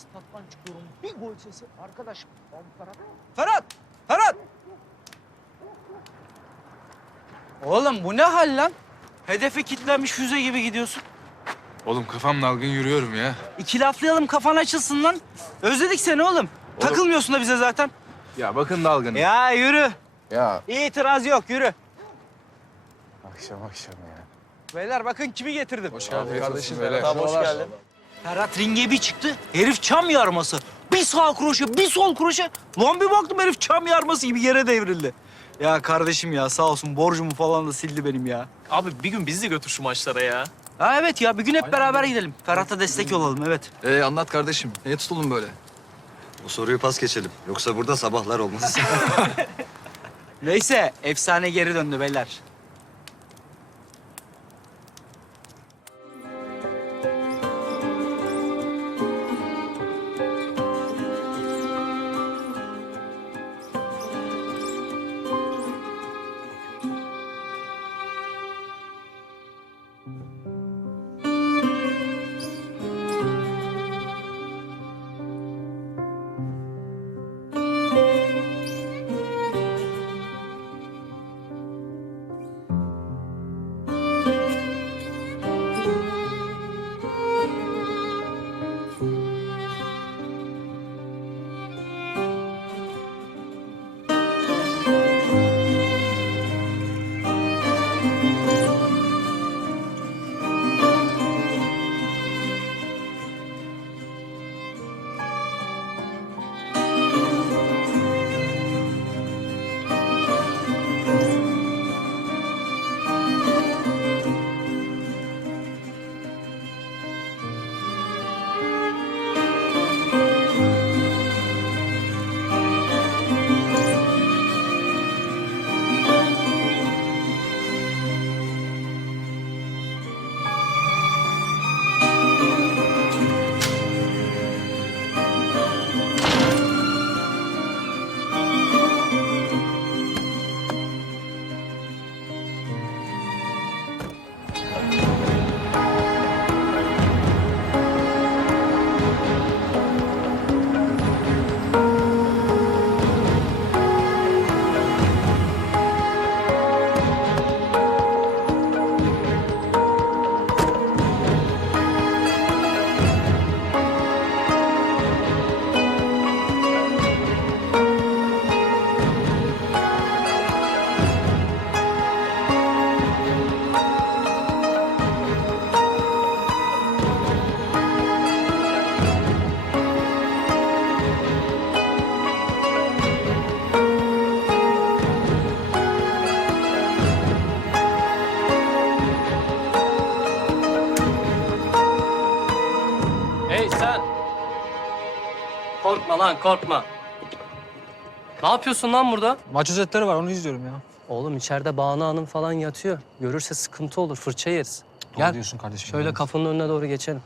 Stat'tan çıkıyorum. Bir gol sesi. Arkadaş. Ferhat. Ferhat! Ferhat! Oğlum bu ne hal lan? Hedefe kilitlenmiş füze gibi gidiyorsun. Oğlum kafam dalgın yürüyorum ya. İki laflayalım kafan açılsın lan. Özledik seni oğlum. Takılmıyorsun da bize zaten. Ya bakın dalgın. Ya yürü. Ya İtiraz yok yürü. akşam akşam ya. Beyler bakın kimi getirdim. Hoş geldin kardeşim. Böyle. hoş geldin. Ferhat ringe bir çıktı. Herif çam yarması. Bir sağ kroşe, bir sol kroşe. Lan bir baktım herif çam yarması gibi yere devrildi. Ya kardeşim ya sağ olsun borcumu falan da sildi benim ya. Abi bir gün bizi de götür şu maçlara ya. Ha evet ya bir gün hep beraber gidelim. Ferhat'a destek olalım evet. Ee, anlat kardeşim. Niye tutuldun böyle? Bu soruyu pas geçelim. Yoksa burada sabahlar olmaz. Neyse efsane geri döndü beyler. Korkma lan korkma. Ne yapıyorsun lan burada? Maç özetleri var onu izliyorum ya. Oğlum içeride Banu Hanım falan yatıyor. Görürse sıkıntı olur, fırça yeriz. Doğru Gel, diyorsun kardeşim. şöyle Doğru. kapının önüne doğru geçelim.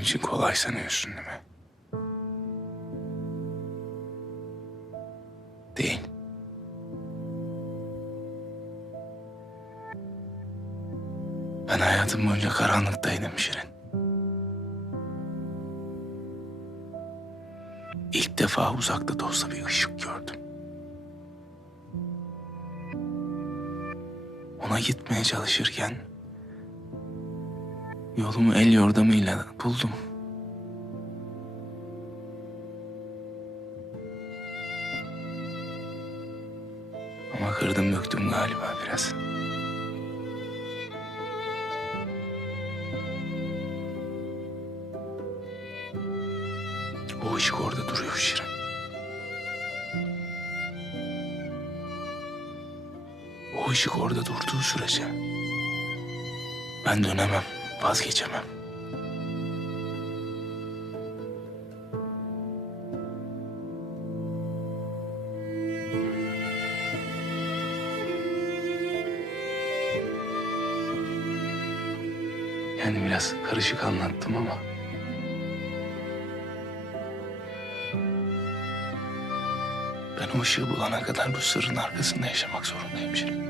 Benim için kolay sanıyorsun değil mi? Değil. Ben hayatım boyunca karanlıktaydım Şirin. İlk defa uzakta da olsa bir ışık gördüm. Ona gitmeye çalışırken yolumu el yordamıyla buldum. Ama kırdım döktüm galiba biraz. O ışık orada duruyor Şirin. O ışık orada durduğu sürece ben dönemem, vazgeçemem. Yani biraz karışık anlattım ama ben o ışığı bulana kadar bu sırrın arkasında yaşamak zorundayım Şirin.